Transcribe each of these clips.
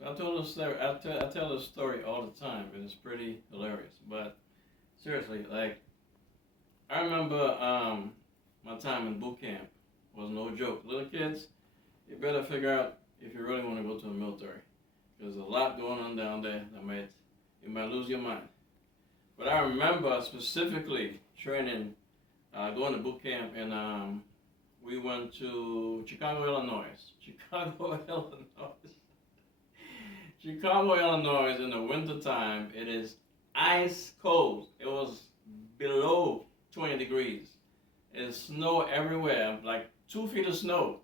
So I told this story. I tell this story all the time, and it's pretty hilarious. But seriously, like I remember my time in boot camp was no joke. Little kids, you better figure out if you really want to go to the military. There's a lot going on down there that you might lose your mind. But I remember specifically training, going to boot camp, and we went to Chicago, Illinois. Chicago, Illinois. Chicago, Illinois, in the wintertime, it is ice cold. It was below 20 degrees. It's snow everywhere, like 2 feet of snow,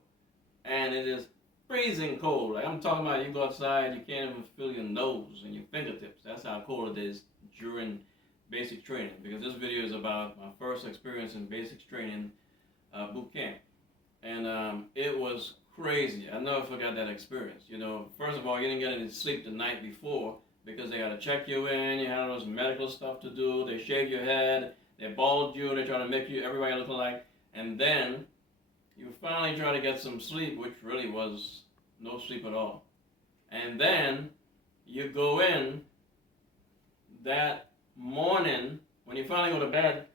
and it is freezing cold. Like I'm talking about, you go outside, you can't even feel your nose and your fingertips. That's how cold it is during basic training. Because this video is about my first experience in basic training, boot camp, and it was crazy. I never forgot that experience. You know, first of all, you didn't get any sleep the night before because they had to check you in. You had all those medical stuff to do. They shave your head. They bald you. They try to make you everybody look alike, and then you finally try to get some sleep, which really was no sleep at all. And then you go in that morning when you finally go to bed.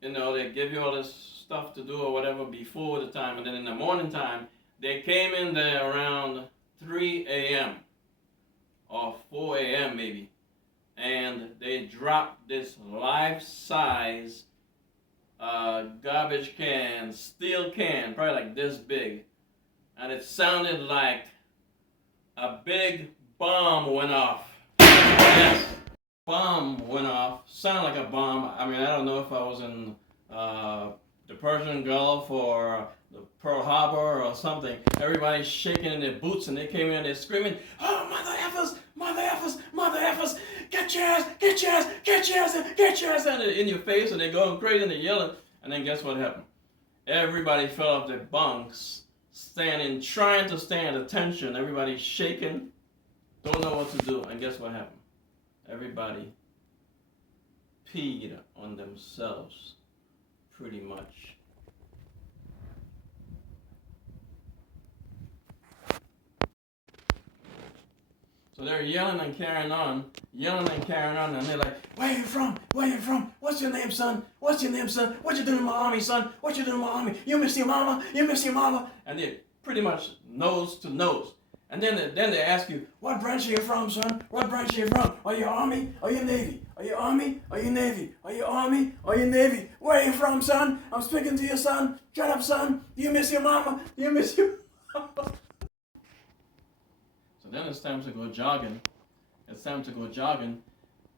You know, they give you all this stuff to do or whatever before the time, and then in the morning time, they came in there around 3 a.m. or 4 a.m. maybe, and they dropped this life-size garbage can, steel can, probably like this big, and it sounded like a big bomb went off. Yes, bomb went off. Sounded like a bomb. I mean, I don't know if I was in the Persian Gulf or the Pearl Harbor or something. Everybody's shaking in their boots, and they came in, they're screaming, "Oh, mother effers, mother effers, mother effers, get your ass, get your ass, get your ass, get your ass," and in your face, and they're going crazy and they're yelling. And then guess what happened? Everybody fell off their bunks, trying to stand attention. Everybody's shaking, don't know what to do. And guess what happened? Everybody peed on themselves, pretty much. So they're yelling and carrying on, and they're like, "Where you from? Where you from? What's your name, son? What's your name, son? What you doing in my army, son? What you doing in my army? You miss your mama? You miss your mama?" And they're pretty much nose to nose. And then they ask you, "What branch are you from, son? What branch are you from? Are you Army? Are you Navy? Are you Army? Are you Navy? Are you Army? Are you Navy? Where are you from, son? I'm speaking to you, son. Shut up, son. Do you miss your mama? Do you miss your mama?" So then it's time to go jogging.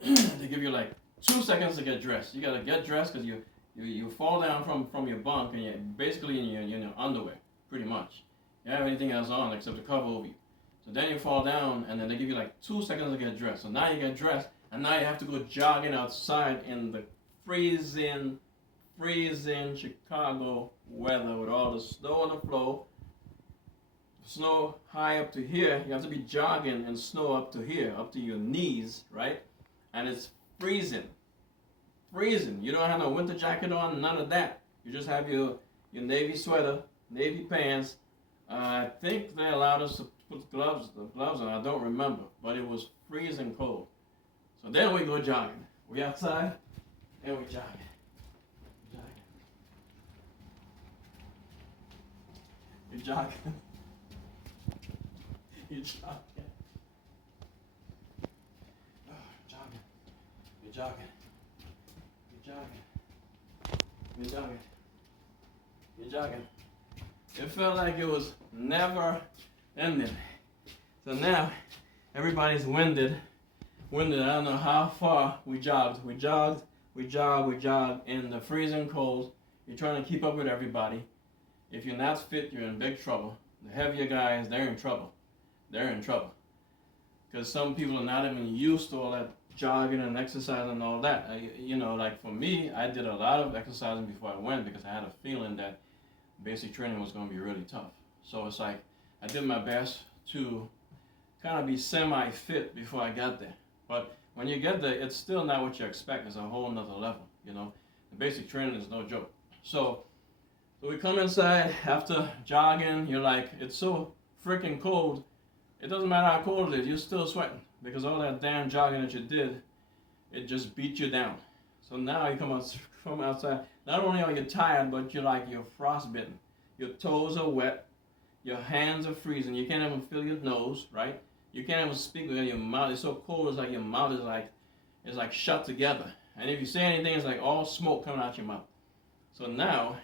They give you like 2 seconds to get dressed. You gotta get dressed because you fall down from your bunk and you're basically in your underwear, pretty much. You don't have anything else on except to cover over you. So then you fall down, and then they give you like 2 seconds to get dressed. So now you get dressed, and now you have to go jogging outside in the freezing Chicago weather with all the snow on the floor. Snow high up to here. You have to be jogging and snow up to here, up to your knees, right? And it's freezing. You don't have no winter jacket on, none of that. You just have your navy sweater, navy pants. I think they allowed us to put the gloves on. I don't remember, but it was freezing cold. So then we go jogging. We outside and we jogging. You jogging. You jogging. Oh, jogging. You're jogging. You're jogging. You're jogging. You're jogging. It felt like it was never ending. So now everybody's winded. I don't know how far we jogged. We jogged in the freezing cold. You're trying to keep up with everybody. If you're not fit, you're in big trouble. The heavier guys, they're in trouble. Because some people are not even used to all that jogging and exercising and all that. Like for me, I did a lot of exercising before I went because I had a feeling that basic training was going to be really tough. So it's like I did my best to kind of be semi-fit before I got there. But when you get there, it's still not what you expect. It's a whole nother level, The basic training is no joke. So we come inside after jogging. You're like, it's so freaking cold. it doesn't matter how cold it is, you're still sweating because all that damn jogging that you did, it just beat you down. So now you come out from outside. Not only are you tired, but you're frostbitten. Your toes are wet. Your hands are freezing. You can't even feel your nose, right? You can't even speak with your mouth. It's so cold. It's like your mouth is like it's like shut together. And if you say anything, it's like all smoke coming out your mouth. So now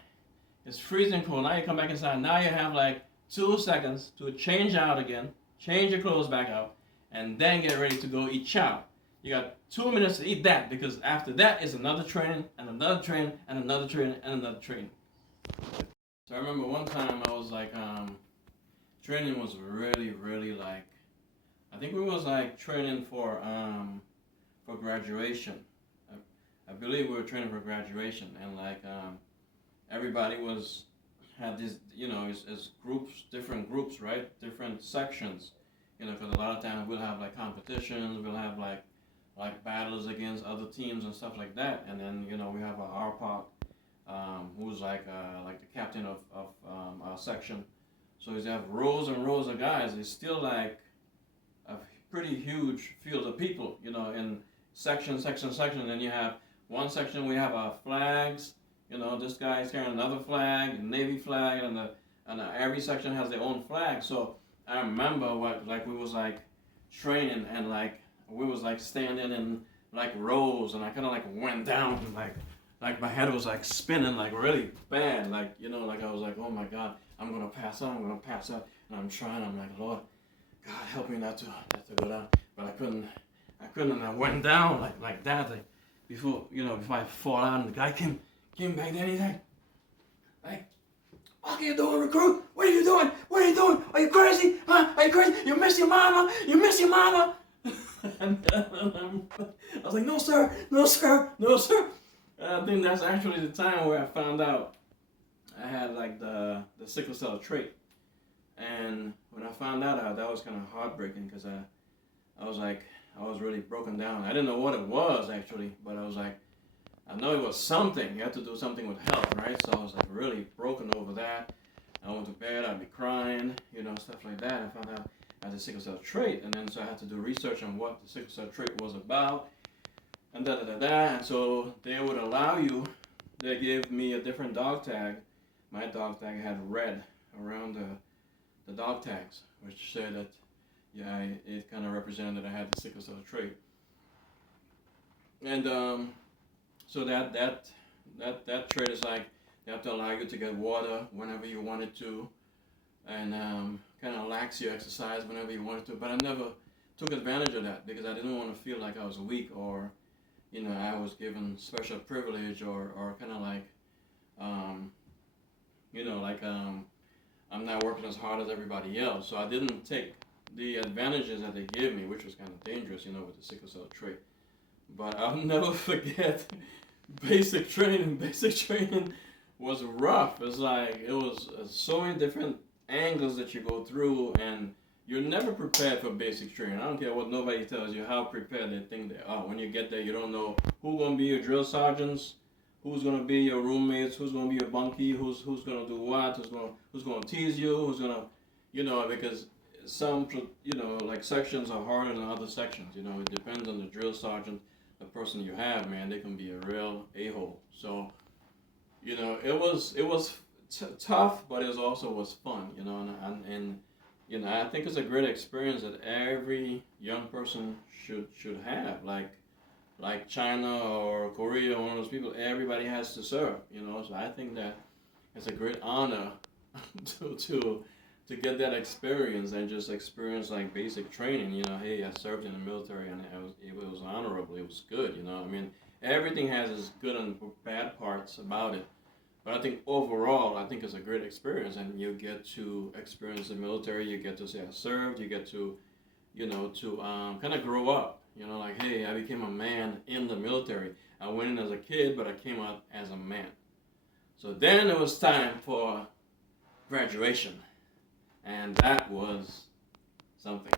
it's freezing cold. Now you come back inside. Now you have like 2 seconds to change out again, change your clothes back out, and then get ready to go eat chow. You got 2 minutes to eat that because after that is another training and another training and another training and another training. So I remember one time I was like, training was really, really like, I think we was like training for graduation. I believe we were training for graduation, and like everybody had this, as groups, different groups, right? Different sections, because a lot of times we'll have like competitions, we'll have like battles against other teams and stuff like that, and then we have our part, who's like the captain of our section. So you have rows and rows of guys. It's still like a pretty huge field of people, in section, and then you have one section we have our flags. This guy is carrying another flag, Navy flag, and every section has their own flag. So I remember we was like training, and like we was like standing in like rows, and I kind of like went down, and like my head was like spinning like really bad, like like I was like, oh my God, I'm gonna pass out, and I'm trying. I'm like, Lord, God help me not to go down, but I couldn't, and I went down like that, like before I fall out, and the guy came back there, and he's like, what are you doing, recruit? What are you doing? What are you doing? Are you crazy? Huh? Are you crazy? You miss your mama? You miss your mama? And I was like, no sir, no sir, no sir. I think that's actually the time where I found out I had like the sickle cell trait. And when I found that out, that was kind of heartbreaking because I was really broken down. I didn't know what it was actually, but I was like, I know it was something. You had to do something with health, right? So I was like really broken over that. I went to bed, I'd be crying, stuff like that. I found out I had the sickle cell trait, and then so I had to do research on what the sickle cell trait was about, and And so they would allow you. They gave me a different dog tag. My dog tag had red around the dog tags, which said that it kind of represented that I had the sickle cell trait. And so that trait is like they have to allow you to get water whenever you wanted to, and kind of lax your exercise whenever you wanted to. But I never took advantage of that because I didn't want to feel like I was weak or, I was given special privilege or kind of like, I'm not working as hard as everybody else. So I didn't take the advantages that they gave me, which was kind of dangerous, with the sickle cell trait. But I'll never forget basic training. Basic training was rough. It's like it was so many different angles that you go through, and you're never prepared for basic training. I don't care what nobody tells you how prepared they think they are. When you get there, you don't know who's gonna be your drill sergeants, who's gonna be your roommates, who's gonna be your bunkie, who's gonna do what, who's gonna tease you, who's gonna, because some like sections are harder than other sections. It depends on the drill sergeant, the person you have, man. They can be a real a-hole. So it was tough, but it also was fun, and I think it's a great experience that every young person should have, like China or Korea, one of those people. Everybody has to serve, So I think that it's a great honor to get that experience and just experience like basic training. Hey, I served in the military and it was honorable. It was good. Everything has its good and bad parts about it. But I think overall, I think it's a great experience, and you get to experience the military. You get to say I served. You get to, kind of grow up. Like, hey, I became a man in the military. I went in as a kid, but I came out as a man. So then it was time for graduation, and that was something.